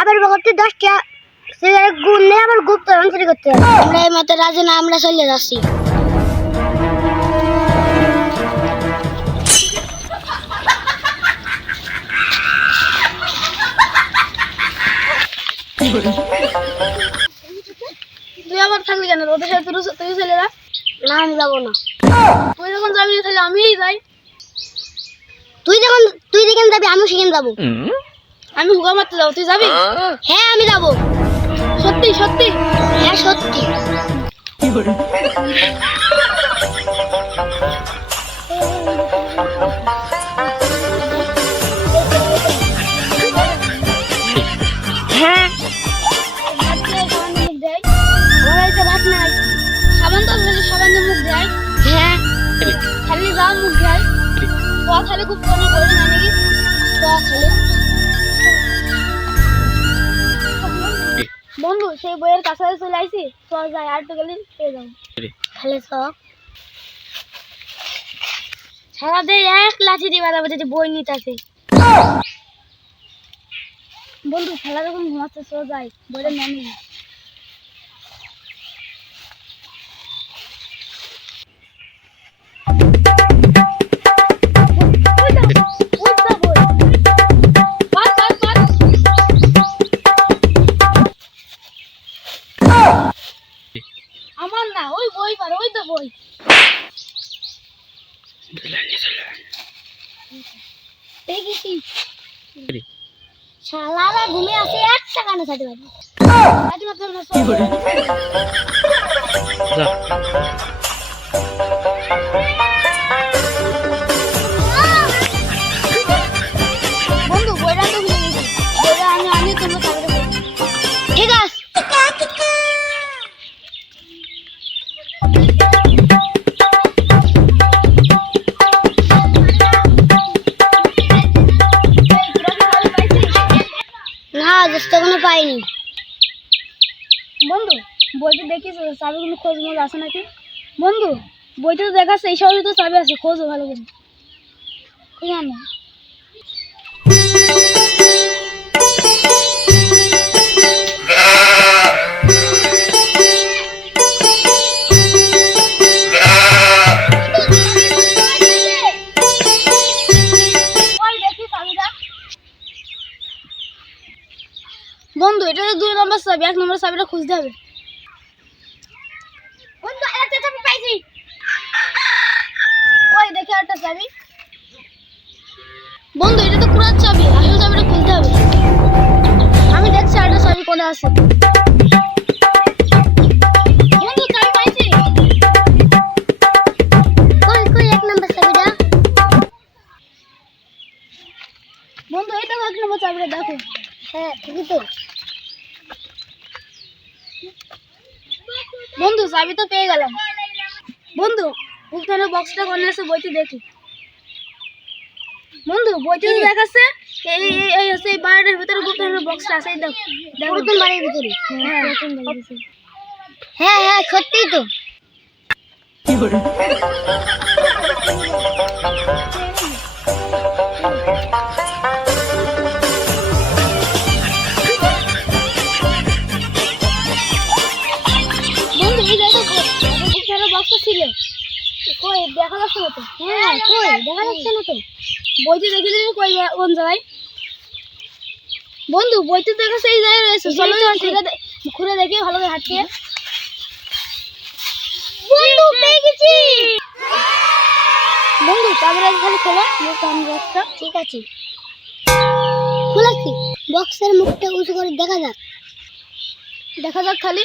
বাবার বগতে 10টা সিগারেট গুণ নিয়ে আবার গুপ্ত চুরি করতে হবে। আমরা এই মতে রাজি না, আমরা চলে যাচ্ছি। তুই আবার থাকলি কেন? ওদের সাথে তুই চলে যা। না, আমি যাবো না। তুই যখন যাবি না তাহলে আমিই যাই। তুই যেখানে যাবি আমি সেখানে যাবো। আমি হুগা মারতে যাবো, তুই যাবি? হ্যাঁ, আমি যাবো। সত্যি সত্যি? হ্যাঁ, সত্যি। হ্যাঁ, আমার বাড়িতে ভাত নাই। সাবান তো খালি সাবান দিয়ে মুখ দেয়। হ্যাঁ, খালি যা মুখ দেয় তো খালি খুব কোনো করে না নাকি? বন্ধু সেই বইয়ের কাছাকাছি চলে আইছি, চল যাই, আর তো গেলি পেয়ে যাবো। খালি সব সারাদিন এক লাঠি দিয়ে বাজাবো যদি বই নিতে আসে। বন্ধু খেলা যখন ঘুমাচ্ছে চল যাই, বইটা নামি। আমার না, ওই বই পার, ওই তো বই। দেখেছি শালারা ঘুমিয়ে আছে, একটা কানে ছাড়তে পারবো। বন্ধু বইটা তো ভুলে গেছি, বইটা আমি আনি, তোমরা চাকরি করো। ঠিক আছে। না, বুঝতে কোনো পাইনি। বন্ধু বইটা দেখিস চাবিগুলো খোঁজ মোজ আছে নাকি? বন্ধু বইটা তো দেখাচ্ছে এই সবই তো চাবি আছে, খোঁজও ভালো করে। ঠিক আছে। বন্ধু এটা তো 2 নম্বর চাবি, 1 নম্বর চাবিটা খুঁজতে হবে। বন্ধু, একটা চাবি পাইছি। ওই দেখে একটা চাবি। বন্ধু এটা তো পুরার চাবি, আসল চাবিটা খুলতে হবে। আমি দেখছি একটা চাবি কোনে আছে। বন্ধু চাবি পাইছি। কই কই 1 নম্বর চাবিটা? বন্ধু এটা 1 নম্বর চাবিটা দেখো। হ্যাঁ, ঠিকই তো। বন্ধু চাবি তো পেয়ে গেলাম। বন্ধু উপরে বক্সটা কোনে আছে বইতে দেখি। বন্ধু বইতে তো দেখাচ্ছে এই এই এই আছে, এই বাড়ির ভিতরে গুপ্তধনের বক্সটা আছে, এই দেখো দেখো। নতুন বাড়ির ভিতরে। হ্যাঁ নতুন বাড়ির ভিতরে। হ্যাঁ হ্যাঁ, সত্যিই তো। বন্ধু এই জায়গাটা গুপ্তধনের বক্সটা ছিল। কই দেখা যাচ্ছে না তো? হ্যাঁ, কই দেখা যাচ্ছে না তো। বইতে দেখে দিবি কই কোন জায়গায়? বন্ধু বইতে দেখাচ্ছে এই জায়গায় রয়েছে, চলো ঘুরে দেখি ভালো করে হাঁটিয়ে। বন্ধু, পেয়ে গেছি। বন্ধু চাবিটা খালি খোলো, বক্সটা। ঠিক আছে, খুলেছি। বক্সের মুখটা উঁচু করে দেখা যাক। দেখা যাক খালি।